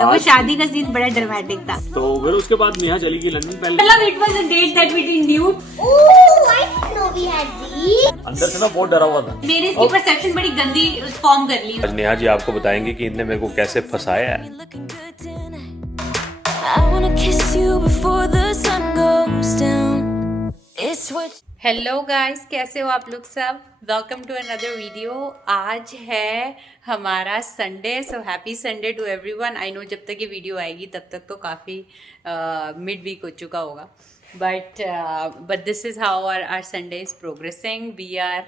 था। वो शादी का सीन बड़ा ड्रामेटिक था। तो फिर उसके बाद नेहा चली गई लंदन। पहले मतलब it was a date that we didn't knew. अंदर से ना बहुत डरा हुआ था। मेरे इसकी परसेप्शन बड़ी गंदी फॉर्म कर ली। आज नेहा जी आपको बताएंगे कि इनने मेरे को कैसे फंसाया है। हेलो गाइस, कैसे हो आप लोग सब। Welcome to another video. आज है हमारा Sunday, so happy Sunday to everyone. I know जब तक ये वीडियो आएगी तब तक तो काफ़ी मिड वीक हो चुका होगा, but this is how our Sunday is progressing. We are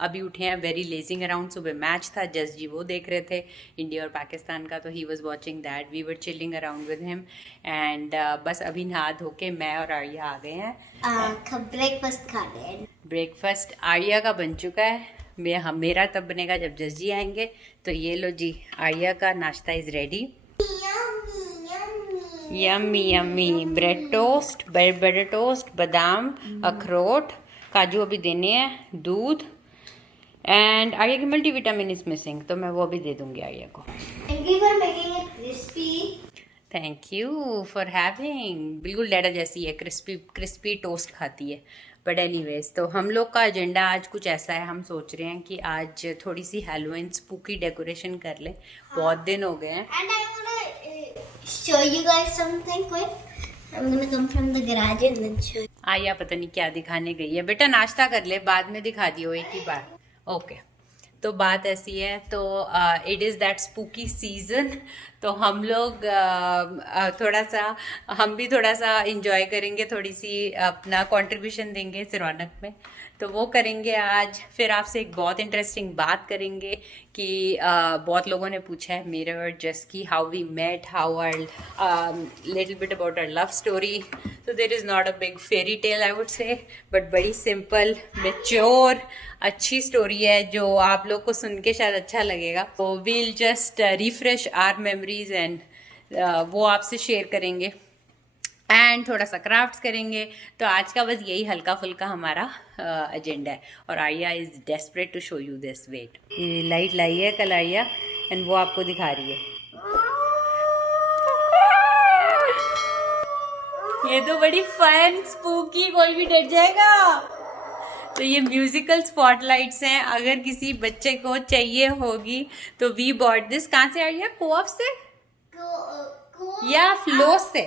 अभी उठे हैं वेरी लेजिंग अराउंड। सुबह मैच था, जस्ट जी वो देख रहे थे इंडिया और पाकिस्तान का, तो he was watching that. We were chilling around with him and बस अभी नहा धो के मैं और आर्या आ गए हैं। ब्रेकफास्ट खा रहे हैं। ब्रेकफास्ट आर्या का बन चुका है। मेरा तब बनेगा जब जस जी आएंगे। तो ये लो जी, आर्या का नाश्ता is ready. Yummy yummy bread toast, butter toast, बादाम, अखरोट, काजू अभी देने हैं, दूध एंड आर्या की मल्टीविटामिन इज मिसिंग, तो मैं वो भी दे दूंगी आर्या को। Thank you for having. बिल्कुल डैडा जैसी है, क्रिस्पी टोस्ट खाती है। बट एनीवेज, तो हम लोग का एजेंडा आज कुछ ऐसा है। हम सोच रहे हैं कि आज थोड़ी सी हैलोवीन स्पूकी डेकोरेशन कर लें। बहुत दिन हो गए हैं। And I wanna show you guys something quick. I'm gonna come from the garage and then show you. आया पता नहीं क्या दिखाने गई है। बेटा नाश्ता कर ले, बाद में दिखा दियो एक ही बार। ओके, तो बात ऐसी है, तो it is that spooky season. तो हम लोग हम भी थोड़ा सा इंजॉय करेंगे, थोड़ी सी अपना कंट्रीब्यूशन देंगे इस रौनक में। तो वो करेंगे आज। फिर आपसे एक बहुत इंटरेस्टिंग बात करेंगे कि बहुत लोगों ने पूछा है मेरे और जस की how we met, how are little bit about our love story. तो there is not a big fairy tale I would say, but बड़ी सिंपल, मैच्योर, अच्छी स्टोरी है जो आप लोग को सुन के शायद अच्छा लगेगा। तो we'll just refresh our memories and वो आपसे शेयर करेंगे एंड थोड़ा सा क्राफ्ट्स करेंगे। तो आज का बस यही हल्का फुल्का हमारा एजेंडा है। और Arya is desperate to show you this. Wait, ये लाइट लाई है कल आर्या एंड वो आपको दिखा रही है। ये तो बड़ी फन स्पूकी, कोई भी डर जाएगा। तो ये म्यूजिकल स्पॉटलाइट्स हैं, अगर किसी बच्चे को चाहिए होगी तो वी बॉट दिस। कहाँ से आर्या? कोऑप से या फ्लो से?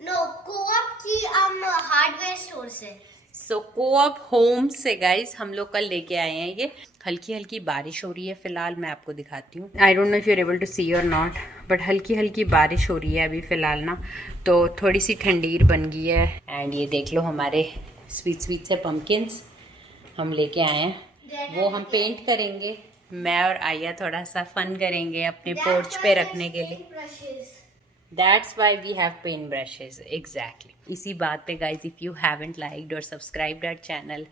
नो, कोऑप की हार्डवेयर स्टोर से। सो कोऑप होम से गाइज हम लोग कल लेके आए हैं ये। हल्की हल्की बारिश हो रही है फिलहाल, मैं आपको दिखाती हूँ। I don't know if you are able to see or not, but हल्की हल्की बारिश हो रही है अभी फिलहाल ना, तो थोड़ी सी ठंडीर बन गई है। एंड ये देख लो हमारे स्वीट से पम्पकिन्स हम लेके आए हैं, वो हम पेंट करेंगे। मैं और आया थोड़ा सा फन करेंगे अपने पोर्च पे रखने के लिए। That's why we have paint brushes. Exactly. इसी बात पे guys, if you haven't liked or subscribed our channel,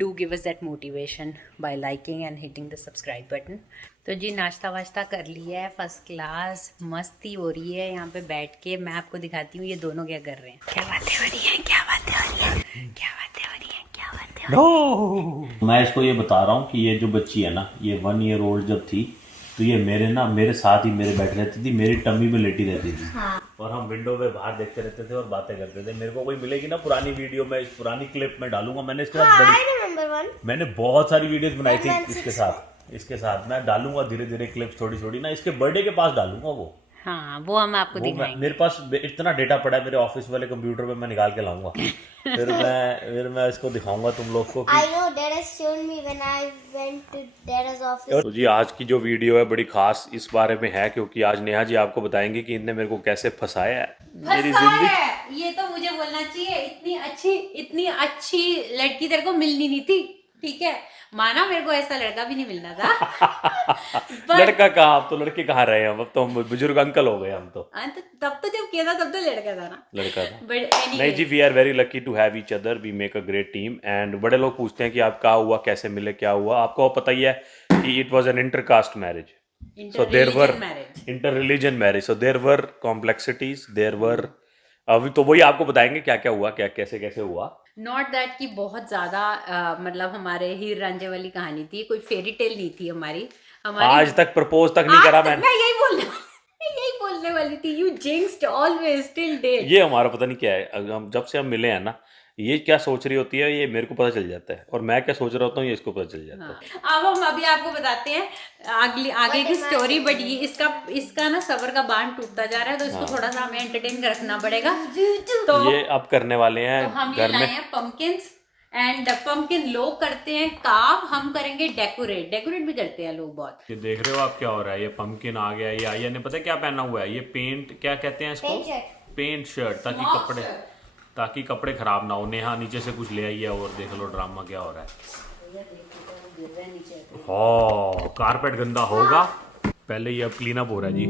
do give us that motivation by liking and hitting the subscribe button. तो जी नाश्ता वाश्ता कर लिया है, फर्स्ट क्लास मस्ती हो रही है यहाँ पे बैठ के। मैं आपको दिखाती हूँ ये दोनों क्या कर रहे हैं। क्या बातें हो रही हैं, क्या बातें हो रही हैं, क्या बातें हो रही हैं, क्या बातें हो रही हैं। मैं इसको ये बता रहा हूँ कि ये जो बच्ची है ना, ये 1 year old जब थी तो ये मेरे साथ ही मेरे बैठ रहती थी, मेरी टम्मी में लेटी रहती थी। हाँ। और हम विंडो पे बाहर देखते रहते थे और बातें करते थे। मेरे को कोई मिलेगी ना पुरानी वीडियो में, इस पुरानी क्लिप में डालूंगा। मैंने इसके साथ मैंने बहुत सारी वीडियोस बनाई थी इसके साथ मैं डालूंगा धीरे धीरे क्लिप्स थोड़ी थोड़ी ना। इसके बर्थडे के पास डालूंगा वो। हाँ, वो हम आपको दिखाएंगे। मेरे पास इतना डेटा पड़ा है मेरे ऑफिस वाले कंप्यूटर पे, मैं निकाल के लाऊंगा। फिर मैं इसको दिखाऊंगा तुम लोग को। I know Dad has shown me when I went to Dad's office. तो जी आज की जो वीडियो है बड़ी खास इस बारे में है क्योंकि आज नेहा जी आपको बताएंगे कि इनने मेरे को कैसे फंसाया है मेरी जिंदगी। ये तो मुझे बोलना चाहिए, इतनी अच्छी लड़की तेरे को मिलनी नहीं थी, ठीक है। माना मेरे को ऐसा लड़का भी नहीं मिलना था। लड़का कहाँ, अब तो लड़के कहाँ रहे हैं, अब तो हम बुजुर्ग अंकल हो गए हम तो। तब तो जब किया था तब तो लड़का था ना, लड़का था। बट नहीं जी, we are very lucky to have each other, we make a great team. And बड़े लोग पूछते हैं कि आप क्या हुआ, कैसे मिले, क्या हुआ। आपको पता ही है कि it was an intercaste marriage, so there were inter-religion marriage, so there were complexities, there were अभी तो वही आपको बताएंगे क्या क्या हुआ, क्या कैसे कैसे हुआ। नॉट दैट कि बहुत ज्यादा मतलब हमारे हीर रांझे वाली कहानी थी, कोई फेरी टेल नहीं थी हमारी। आज तक प्रपोज तक नहीं करा मैंने। मैं यही बोलने बोलने वाली थी, यू जिंक्स्ड ऑलवेज टिल डेट। ये हमारा पता नहीं क्या है, हम जब से हम मिले हैं ना, ये क्या सोच रही होती है ये मेरे को पता चल जाता है, और मैं क्या सोच रहा होता हूँ ये इसको पता चल जाता है। अब हम अभी आपको बताते हैं आगे की स्टोरी, बट ये इसका ना सबर का बांध टूटता जा रहा है, तो इसको थोड़ा सा हमें एंटरटेन रखना पड़ेगा। तो ये अब करने वाले हैं हम ये घर लाए में। हैं पम्पकिंस, एंड पम्पकिन लोग करते हैं कार्व, हम करेंगे डेकोरेट भी करते हैं लोग बहुत। ये देख रहे हो आप क्या हो रहा है, ये पंपकिन आ गया, ये आया ने पता है क्या पहना हुआ है, ये पेंट क्या कहते हैं इसको, पेंट शर्ट, ताकि कपड़े खराब ना हो। नेहा नीचे से कुछ ले आई है, और देख लो ड्रामा क्या हो रहा है। ओ कारपेट गंदा होगा, पहले ये अब क्लीन अप हो रहा है जी।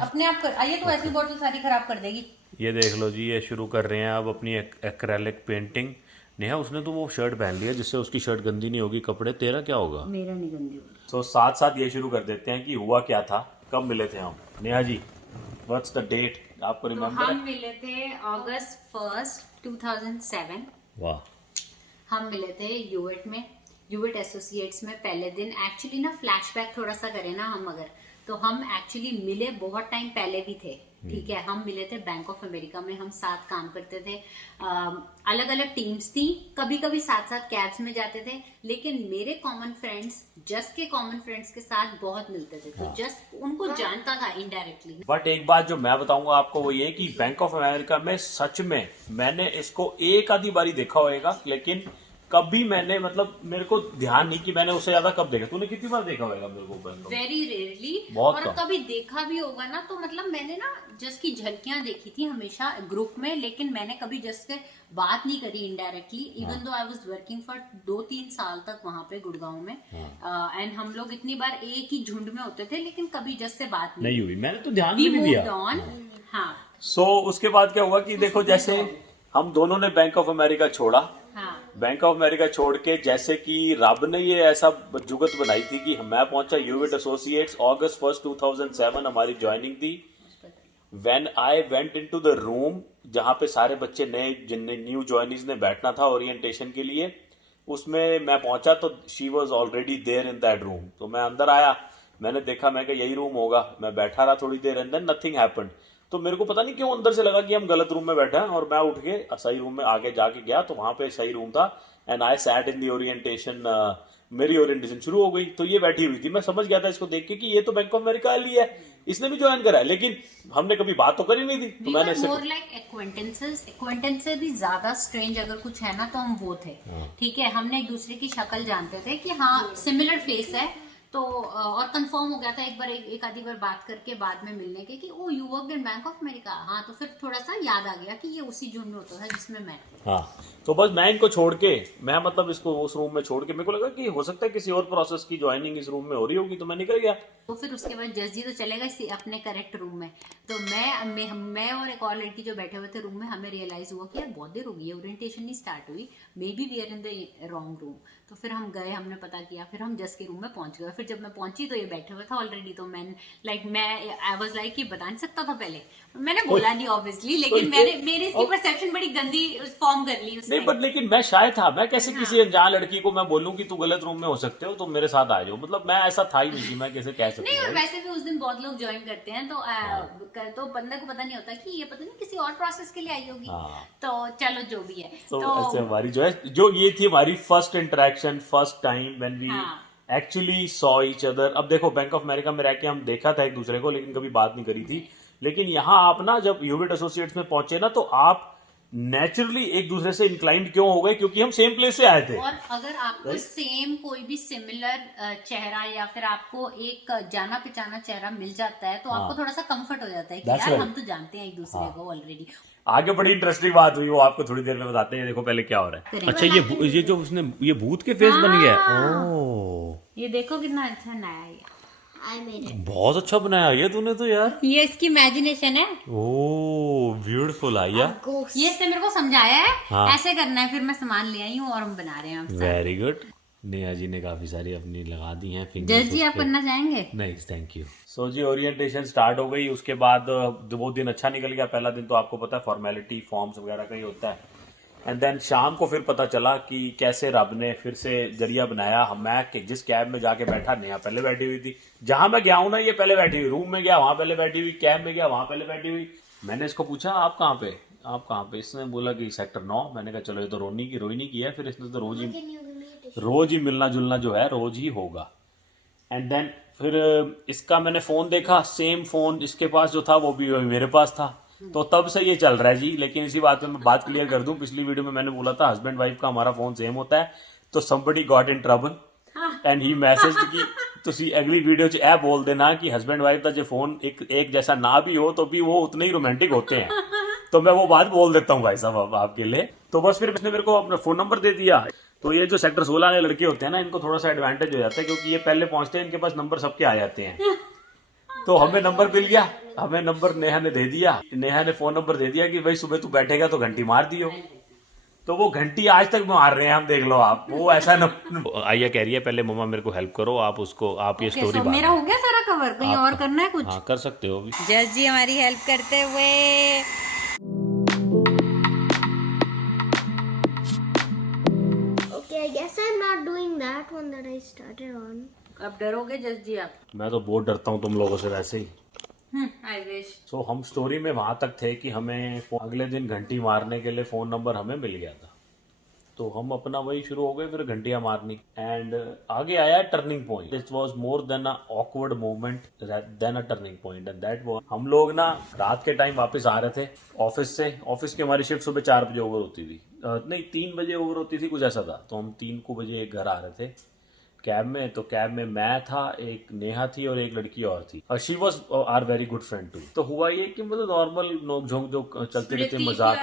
अपने आप कर आइए, तो ऐसी बोतल सारी खराब कर देगी। ये देख लो जी, ये शुरू कर रहे हैं अब अपनी एक्रेलिक पेंटिंग। नेहा उसने तो वो शर्ट पहन लिया जिससे उसकी शर्ट गंदी नहीं होगी, कपड़े तेरा क्या होगा? मेरा नहीं गंदी होगी। तो साथ साथ ये शुरू कर देते हैं कि हुआ क्या था, कब मिले थे हम। Neha ji what's the date, आपको तो रिमेम्बर हम है? मिले थे August 1st 2007। वाह, हम मिले थे यूएट में, यूएट एसोसिएट्स में पहले दिन। एक्चुअली ना फ्लैशबैक थोड़ा सा करें ना हम अगर, तो हम एक्चुअली मिले बहुत टाइम पहले भी थे, ठीक है। हम मिले थे बैंक ऑफ अमेरिका में, हम साथ काम करते थे, अलग अलग टीम्स थी, कभी कभी साथ साथ कैब्स में जाते थे, लेकिन मेरे कॉमन फ्रेंड्स जस्ट के कॉमन फ्रेंड्स के साथ बहुत मिलते थे, तो जस्ट उनको जानता था इनडायरेक्टली। बट एक बात जो मैं बताऊंगा आपको वो ये कि बैंक ऑफ अमेरिका में सच में मैंने इसको एक आधी बारी देखा होगा, लेकिन कभी मैंने मतलब मेरे को ध्यान नहीं कि मैंने उससे ज्यादा कब देखा। तूने कितनी बार देखा होगा मेरे को? वेरी रेयरली, बहुत और कम। कभी देखा भी होगा ना तो मतलब मैंने ना जस्ट की झलकियां देखी थी हमेशा ग्रुप में, लेकिन मैंने कभी जस्ट से बात नहीं करी indirectly, even though I was working for 2-3 साल तक वहां पे गुड़गांव में, एंड हम लोग इतनी बार एक ही झुंड में होते थे, लेकिन कभी जस्ट से बात नहीं हुई, मैंने तो ध्यान We भी नहीं moved दिया। on, हाँ सो उसके बाद क्या हुआ कि देखो, जैसे हम दोनों ने बैंक ऑफ अमेरिका छोड़ा, हाँ बैंक ऑफ अमेरिका छोड़ के जैसे कि रब ने ये ऐसा जुगत बनाई थी कि मैं पहुंचा यूविट एसोसिएट्स August 1st 2007 हमारी ज्वाइनिंग थी। When I went into the room जहां पे सारे बच्चे नए जिनने न्यू ज्वाइनीज ने बैठना था ओरिएंटेशन के लिए, उसमें मैं पहुंचा तो she was already there in that room. तो मैं अंदर आया, मैंने देखा, मैं कहा यही रूम होगा, मैं बैठा रहा थोड़ी देर, एंड देन नथिंग हैपेंड। तो मेरे को पता नहीं क्यों अंदर से लगा कि हम गलत रूम में बैठे हैं, और मैं उठ के सही रूम में आगे जाके गया तो वहां पे सही रूम था, and I sat in the orientation. मेरी ओरिएंटेशन शुरू हो गई तो ये बैठी हुई थी, मैं समझ गया था इसको देख के कि ये तो बैंक ऑफ अमेरिका वाली है, इसने भी ज्वाइन करा है, लेकिन हमने कभी बात तो करी नहीं थी। तो मैंने मोर लाइक एक्वेंटेंसेस से भी ज्यादा स्ट्रेंज अगर कुछ है ना तो हम वो थे, ठीक है। हमने एक दूसरे की शक्ल जानते थे कि हाँ सिमिलर फेस है, तो और कंफर्म हो गया था एक बार, एक आधी बार बात करके बाद में मिलने के कि oh you work in Bank of America, हाँ तो फिर थोड़ा सा याद आ गया कि ये उसी झुंड में होता था जिसमें मैं थी। हाँ, तो बस मैं इनको छोड़ के, मैं मतलब इसको उस रूम में छोड़ के, मेरे को लगा कि हो सकता है किसी और प्रोसेस की ज्वाइनिंग इस रूम में हो रही होगी, तो मैं निकल गया। तो फिर उसके बाद जस जी तो चलेगा इसी अपने करेक्ट रूम में, तो मैं और एक और लड़की जो बैठे हुए थे रूम में, हमें रियलाइज हुआ कि यार बहुत देर हो गई है, ओरिएंटेशन नहीं स्टार्ट हुई, maybe we are in the wrong room. तो फिर हम गए, हमने पता किया, फिर हम जस के रूम में पहुंच गए। फिर जब मैं पहुंची तो ये बैठे हुए था ऑलरेडी, तो मैं आई वाज लाइक ये बता नहीं सकता था पहले, मैंने बोला नहीं ऑब्वियसली, लेकिन मेरी इसकी परसेप्शन बड़ी गंदी फॉर्म कर ली उसने। नहीं, बट लेकिन मैं शायद था, मैं कैसे किसी अनजान लड़की को मैं बोलूं कि तू गलत रूम में हो सकते हो तो मेरे साथ आ जाओ, मतलब मैं ऐसा था ही नहीं कि मैं कैसे कह नहीं, और सकता। वैसे भी उस दिन बहुत लोग ज्वाइन करते हैं, तो बंदे को पता नहीं होता कि ये पता नहीं किसी और प्रोसेस के लिए आई होगी। तो चलो जो भी है, तो ऐसे हमारी जो है, जो ये थी हमारी first interaction, first time when we actually saw each other. अब देखो बैंक ऑफ अमेरिका में रह के हम देखा था एक दूसरे को, लेकिन कभी बात नहीं करी थी, लेकिन यहाँ आप ना जब यूविट एसोसिएट्स में पहुंचे ना, तो आप नेचुरली एक दूसरे से इंक्लाइंड क्यों हो गए, क्योंकि हम सेम प्लेस से आए थे। और अगर आपको सेम कोई भी सिमिलर चेहरा या फिर आपको एक जाना पहचाना चेहरा मिल जाता है, तो आपको थोड़ा सा कंफर्ट हो जाता है कि यार हम तो जानते हैं एक दूसरे को ऑलरेडी। आगे बड़ी इंटरेस्टिंग बात हुई, वो आपको थोड़ी देर में बताते हैं। देखो पहले क्या हो रहा है। अच्छा, ये जो उसने ये भूत के फेस बन गया है। ओह, ये देखो कितना अच्छा नया है, बहुत अच्छा बनाया ये तूने तो यार, ये इसकी इमेजिनेशन है। ओह ब्यूटीफुल आया, ये इसने मेरे को समझाया है ऐसे करना है, फिर मैं सामान ले आई हूँ और हम बना रहे हैं। Very good. नेहा जी ने काफी सारी अपनी लगा दी हैं फिंगर्स। जज जी आप करना चाहेंगे? नहीं थैंक यू। सो जी ओरिएंटेशन स्टार्ट हो गई, उसके बाद वो दिन अच्छा निकल गया। पहला दिन तो आपको पता है फॉर्मेलिटी फॉर्म्स वगैरह का ही होता है, एंड देन शाम को फिर पता चला कि कैसे रब ने फिर से जरिया बनाया। मैं जिस कैब में जाके बैठा, नेहा पहले बैठी हुई थी। जहां मैं गया हूं ना, ये पहले बैठी हुई। रूम में गया, वहां पहले बैठी हुई। कैब में गया, वहां पहले बैठी हुई। मैंने इसको पूछा आप कहाँ पे? इसने बोला कि सेक्टर 9। मैंने कहा चलो ये तो रोहिणी की है, फिर इसने तो रोज ही मिलना जुलना जो है रोज ही होगा। एंड देन फिर इसका मैंने फोन देखा, सेम फोन इसके पास जो था वो भी मेरे पास था। तो तब से ये चल रहा है जी। लेकिन इसी बात में मैं बात क्लियर कर दूं, पिछली वीडियो में मैंने बोला था हस्बैंड वाइफ का हमारा फोन सेम होता है। तो somebody got in trouble and he message कि ਤੁਸੀਂ ਅਗਲੀ ਵੀਡੀਓ 'ਚ ਇਹ बोल देना कि हस्बैंड वाइफ का जो फोन एक जैसा ना भी हो तो भी वो उतने ही रोमांटिक होते हैं। तो मैं वो बात बोल देता हूँ भाई साहब आपके लिए। तो बस फिर इसने मेरे को अपना फोन नंबर दे दिया। तो ये जो सेक्टर 16 वाले लड़के होते हैं ना, इनको थोड़ा सा एडवांटेज हो जाता है क्योंकि ये पहले पहुंचते हैं, इनके पास नंबर सबके आ जाते हैं। तो हमें नंबर मिल गया, हमें नंबर नेहा ने दे दिया। नेहा ने फोन नंबर दे दिया कि भाई सुबह तू बैठेगा तो घंटी मार दियो। तो वो घंटी आज तक मार रहे हैं हम, देख लो आप। वो ऐसा आइया कह रही है पहले मम्मा मेरे को हेल्प करो, आप ये स्टोरी मेरा हो गया सारा कवर, कहीं और करना है कुछ? हाँ कर सकते हो अभी। जज जी हमारी हेल्प करते हुए। Okay, I guess I'm not doing that one that I started on. अब डरोगे जज जी आप? मैं तो बहुत डरता हूँ तुम लोगों से वैसे ही। I wish. सो हम स्टोरी में वहां तक थे कि हमें अगले दिन घंटी मारने के लिए फोन नंबर हमें मिल गया था। तो हम अपना वही शुरू हो गए फिर घंटियां मारनी। एंड आगे आया turning point. It was more than a awkward moment than a turning point. And that was, हम लोग ना रात के टाइम वापस आ रहे थे ऑफिस से। ऑफिस की हमारी शिफ्ट सुबह 4 बजे ओवर होती थी, नहीं 3 बजे ओवर होती थी, कुछ ऐसा था। तो हम 3 को बजे घर आ रहे थे कैब में। तो कैब में मैं था, एक नेहा थी और एक लड़की और थी। She was our very good friend too. तो हुआ ये कि मतलब नॉर्मल नोक झोंक जो चलते रहते मजाक।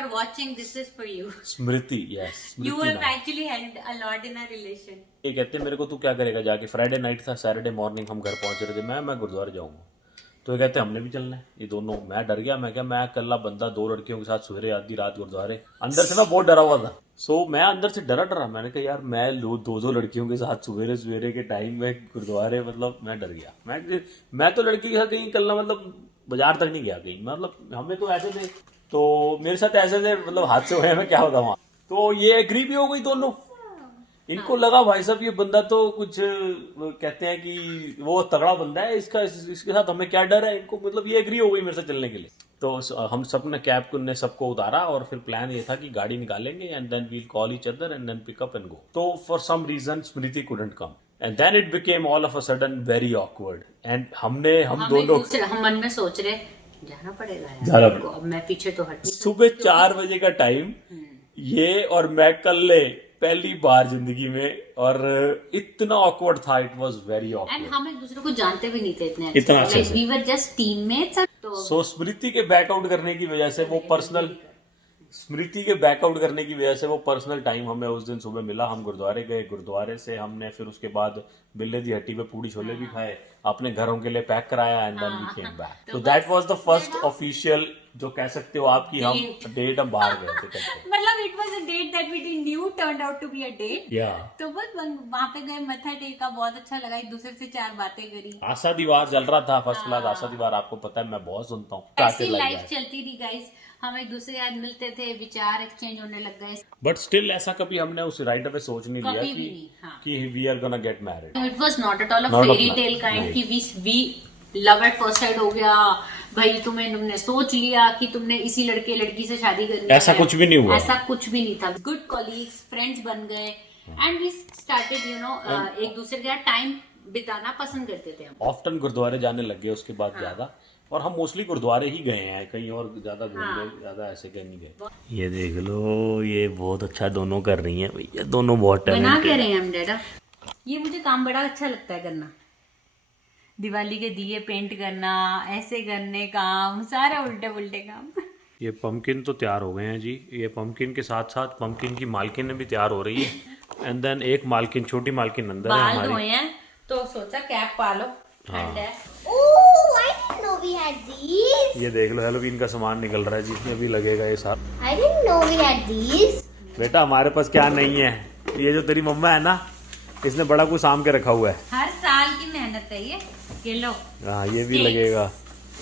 स्मृति, yes You have actually had a lot in our relation. ये कहते मेरे को तू क्या करेगा जाके। फ्राइडे नाइट था, सैटरडे मॉर्निंग हम घर पहुंच रहे थे। मैं गुरुद्वारे जाऊंगा। तो ये कहते हमने भी चलना है। ये दोनों, मैं डर गया। मैं क्या, मैं अकेला बंदा 2 लड़कियों के साथ सवेरे आधी रात गुरुद्वारे। अंदर से मैं बहुत डरा हुआ था। सो मैं अंदर से डरा। मैंने कहा यार मैं 2 लड़कियों के साथ सवेरे के टाइम में गुरुद्वारे, मतलब मैं डर गया। मैं तो लड़की के साथ कहीं निकलना, मतलब बाजार तक नहीं गया कहीं। मतलब हमें तो ऐसे थे, तो मेरे साथ ऐसे थे, मतलब हादसे हुए, मैं क्या होता वहां। तो ये एग्री भी हो गई दोनों। इनको लगा भाई साहब ये बंदा तो कुछ कहते हैं कि वो तगड़ा बंदा है, इसके साथ हमें क्या डर है। इनको मतलब ये एग्री हो गई मेरे साथ चलने के लिए। तो हम सब ने कैब ने सबको उतारा और फिर प्लान ये था कि गाड़ी निकालेंगे and then we'll call each other and then pick up and go. तो for some reason Smriti couldn't come and then it became all of a sudden very awkward. And हम दोनों हम मन में सोच रहे जाना पड़ेगा जाना यार, अब मैं पीछे तो हट नहीं। सुबह 4 बजे का टाइम, ये और मैं कल्ले पहली बार जिंदगी में, और इतना ऑकवर्ड था। It was very and awkward. हम एक दूसरे को जानते भी नहीं थे इतने इतना अच्छे से। We were just teammates. तो सो स्मृति के बैकआउट करने की वजह से वो पर्सनल टाइम हमें उस दिन सुबह मिला। हम गुरुद्वारे गए, गुरुद्वारे से हमने फिर उसके बाद बिल्ले दी हट्टी पे पूड़ी छोले भी खाए, अपने घरों के लिए पैक कराया and then we came back. तो that was the first official, जो कह सकते हो आपकी हम डेट हम बाहर गए थे करके। मतलब it was a date that we didn't knew turned out to be a date. या तो बस वहां पे गए, मथा टेका, बहुत अच्छा लगा, एक दूसरे से 4 बातें करी। आशा दीवार चल रहा था फर्स्ट क्लास। आशा दीवार आपको पता है मैं बहुत सुनता हूँ। ऐसी लाइफ चलती थी गाइस। हम एक दूसरे याद मिलते थे, विचार एक्सचेंज होने लग गए। बट स्टिल ऐसा कभी हमने उस राइट अवे सोच नहीं लिया कभी भी नहीं, हाँ। कि we are gonna get married. It was not at all a fairy tale kind कि we love at first sight हो गया भाई, तुमने सोच लिया कि तुमने इसी लड़की से शादी करनी है। ऐसा कुछ भी नहीं हुआ। ऐसा कुछ भी नहीं था। गुड कॉलीग्स, फ्रेंड्स बन गए एंड वी स्टार्टेड एक दूसरे के साथ टाइम बिताना पसंद करते थे हम। ऑफ्टन गुरुद्वारे जाने लग गए उसके बाद ज्यादा। और हम मोस्टली गुरुद्वारे ही गए हैं, कहीं और ज्यादा घूमने ज्यादा ऐसे कहीं नहीं गए। ये देख लो, ये बहुत अच्छा दोनों कर रही हैं भैया, दोनों बहुत बना कह रहे हैं हम डैडा। ये मुझे काम बड़ा अच्छा लगता है करना, दिवाली के दिए पेंट करना, ऐसे करने काम, सारे उल्टे पुल्टे काम। ये पम्पकिन तो तैयार हो गए हैं जी। ये पम्पकिन के साथ साथ पम्पकिन की मालकिन भी तैयार हो रही है। एंड देन एक मालकिन, छोटी मालकिन अंदर है बाल हमारी। धोए हैं तो सोचा कैप पा लो, ठंड है। Oh, I didn't know we had these. ये देख लो हेलोवीन का सामान निकल रहा है जी, इसमें भी लगेगा ये साथ। I didn't know we had these. बेटा हमारे पास क्या नहीं है, ये जो तेरी मम्मा है ना, इसने बड़ा कुछ साम के रखा हुआ है। हर साल की मेहनत है ये लो। हाँ ये भी लगेगा।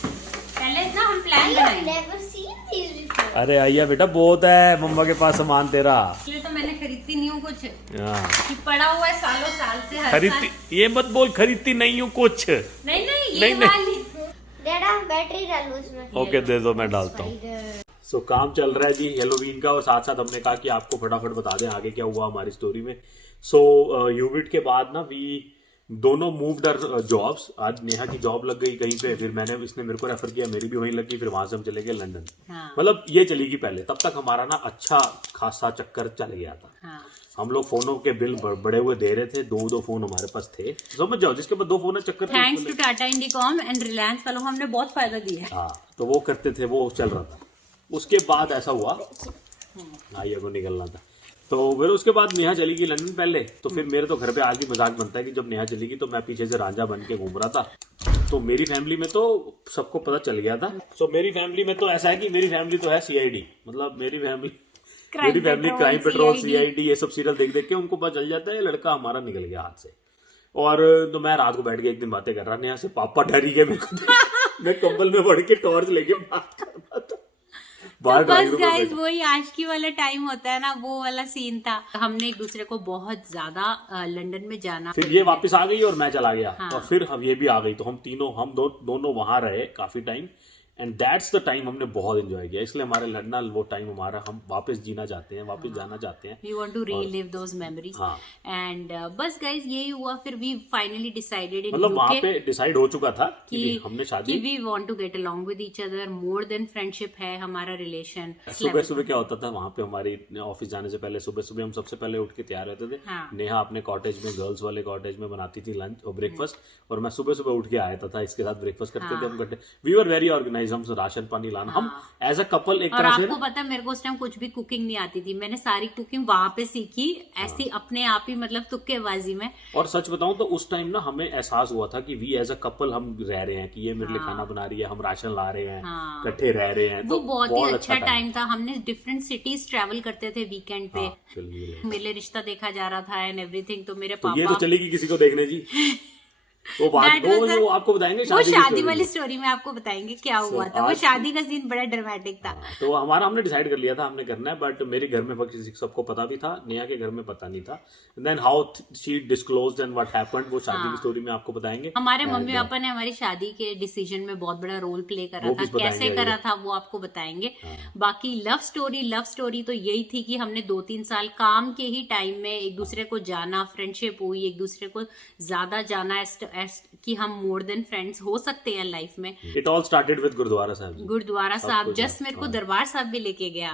पहले ना हम प्लान I have बनाएंगे। never seen these before. अरे आइया बेटा बहुत है मम्मा के पास सामान तेरा। इसलिए तो मैंने खरीदती नहीं हूँ कुछ, हाँ। कि पड़ा हुआ है सालों साल से हर खरीदती, ये मत बोल खरीदती नहीं हूँ कुछ। नहीं ये नहीं, नहीं। वाली डैडा बैटरी डालो उसमें। ओके दे दो, मैं डालता हूँ। सो काम चल रहा है जी हेलोवीन का, और साथ साथ हमने कहा कि आपको फटाफट बता दें आगे क्या हुआ हमारी स्टोरी में। सो यूविट के बाद ना वी दोनों मूव्ड आवर जॉब्स। आज नेहा की जॉब लग गई कहीं पे, फिर इसने मेरे को रेफर किया, मेरी भी वहीं लगी, फिर वहां से हम चले गए लंदन। हाँ। मतलब ये चली गई पहले, तब तक हमारा ना अच्छा खासा चक्कर चल गया था। हाँ। हम लोग फोनों के बिल बड़े हुए दे रहे थे, दो दो फोन हमारे पास थे, समझ जाओ, जिसके पास दो फोन है चक्कर। Thanks to Tata Indicom and Reliance वालों को हमने बहुत फायदा दिया है। हाँ, तो वो करते थे, वो चल रहा था। उसके बाद ऐसा हुआ, आइए को निकलना था, तो फिर उसके बाद नेहा चली गई लंदन पहले। तो फिर मेरे तो घर पे आज भी मजाक बनता है कि जब नेहा चली गई तो मैं पीछे से रांझा बन के घूम रहा था। तो मेरी फैमिली में तो सबको पता चल गया था। सो मेरी फैमिली में तो ऐसा है कि मेरी फैमिली तो है CID, मतलब मेरी फैमिली क्राइम पेट्रोल CID ये सब सीरियल देख देख के उनको पता चल जाता है लड़का हमारा निकल गया हाथ से। और तो मैं रात को बैठ के एक दिन बातें कर रहा नेहा से, पापा डर ही गए मेरे को। मैं कंबल में बढ़ के टॉर्च लेके बात कर रहा था। तो बस गाइस वही आज की वाला टाइम होता है ना, वो वाला सीन था। हमने एक दूसरे को बहुत ज्यादा लंदन में जाना, फिर ये वापस आ गई और मैं चला गया। हाँ। और फिर हम ये भी आ गई, तो हम तीनों दोनों वहां रहे काफी time. And that's the time हमने बहुत एंजॉय किया, इसलिए हमारे लड़ना वो टाइम हमारा, हम वापस जीना चाहते हैं, वापस जाना चाहते हैं। We want to relive those memories. हाँ। एंड बस गाइस यही हुआ। फिर वी फाइनली डिसाइडेड इन मतलब वहां पे डिसाइड हो चुका था कि हमने शादी, कि we want to get along with each other, more than friendship है हमारा रिलेशन। सुबह सुबह क्या होता था वहां पे, हमारी ऑफिस जाने से पहले सुबह सुबह हम सबसे पहले उठ के तैयार रहते थे। हाँ। नेहा अपने कॉटेज में, गर्ल्स वाले कॉटेज में बनाती थी लंच और ब्रेकफास्ट, और मैं सुबह सुबह उठ के आया था, इसके साथ ब्रेकफास्ट करते थे हम इकट्ठे। वी वर वेरी ऑर्गेनाइज, हम राशन पानी लाना, हम एज अ कपल एक और तरह से। आपको पता है मेरे को उस टाइम कुछ भी कुकिंग नहीं आती थी, मैंने सारी कुकिंग वहां पे सीखी, ऐसी अपने आप ही, मतलब तुक्केबाजी में। और सच बताऊं तो उस टाइम ना हमें एहसास हुआ था कि वी एज अ कपल हम रह रहे हैं, कि ये मेरे लिए खाना बना रही है, हम राशन ला रहे हैं, इकट्ठे रह रहे हैं। वो बहुत ही अच्छा टाइम था। हमने डिफरेंट सिटीज ट्रैवल करते थे वीकेंड पे। मेरे लिए रिश्ता देखा जा रहा था एंड एवरीथिंग। तो मेरे पापा, ये तो चलेगी किसी को देखने जी। वो बात वो आपको बताएंगे, वो शादी वाली स्टोरी में आपको बताएंगे क्या हुआ था। वो शादी का सीन बड़ा ड्रामेटिक था। तो हमारा हमने डिसाइड कर लिया था हमने करना है, बट मेरे घर में सबको पता भी था, नेहा के घर में पता नहीं था। Then how she disclosed and what happened, वो शादी की स्टोरी में आपको बताएंगे। हमारे मम्मी पापा ने हमारी शादी के डिसीजन में बहुत बड़ा रोल प्ले करा था, कैसे करा था वो आपको बताएंगे। बाकी लव स्टोरी तो यही थी कि हमने 2-3 साल काम के ही टाइम में एक दूसरे को जाना, फ्रेंडशिप हुई, एक दूसरे को ज्यादा जाना, कि हम मोर देन फ्रेंड्स हो सकते हैं लाइफ में। It all started with Gurudwara Sahib. Just मेरे को दरबार साहब भी लेके गया।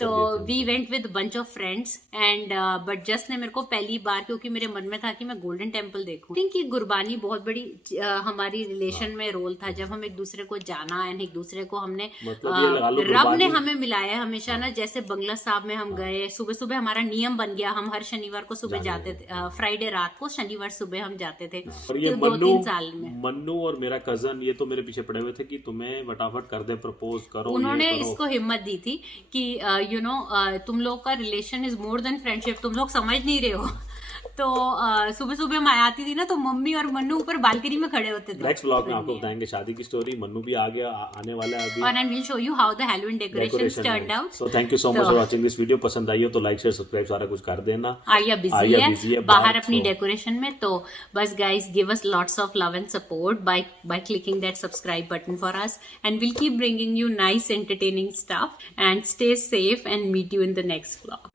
तो we went with bunch of friends and but Jas ने मेरे को पहली बार, क्योंकि मेरे मन में था कि मैं गोल्डन टेम्पल देखूं, कि गुरबानी बहुत बड़ी हमारी रिलेशन में रोल था। जब हम एक दूसरे को जाना एंड एक दूसरे को हमने, रब ने हमें मिलाया हमेशा ना। जैसे बंगला साहब में हम गए, सुबह सुबह हमारा नियम बन गया, हम हर शनिवार को सुबह जाते थे, फ्राइडे रात को, शनिवार सुबह हम जाते थे। और ये 2-3 साल में मन्नू और मेरा कजन ये तो मेरे पीछे पड़े हुए थे कि तुम्हें फटाफट कर दे, प्रपोज करो। उन्होंने इसको हिम्मत दी थी कि तुम लोग का relation is more than friendship, तुम लोग समझ नहीं रहे हो। तो सुबह सुबह मैं आती थी ना, तो मम्मी और मन्नू ऊपर बालकनी में खड़े होते थे। नेक्स्ट व्लॉग में आपको बताएंगे शादी की स्टोरी। मन्नू भी आ गया, आने वाला है अभी, और I will show you how the Halloween decorations turned out. So thank you so much for watching this video. पसंद आई हो तो लाइक शेयर सब्सक्राइब सारा कुछ कर देना। आर्या बिजी है बाहर अपनी डेकोरेशन में। तो बस guys, give us lots of love and support by clicking that subscribe button for us, and we'll keep bringing you nice entertaining stuff, and stay safe and meet you in the next vlog.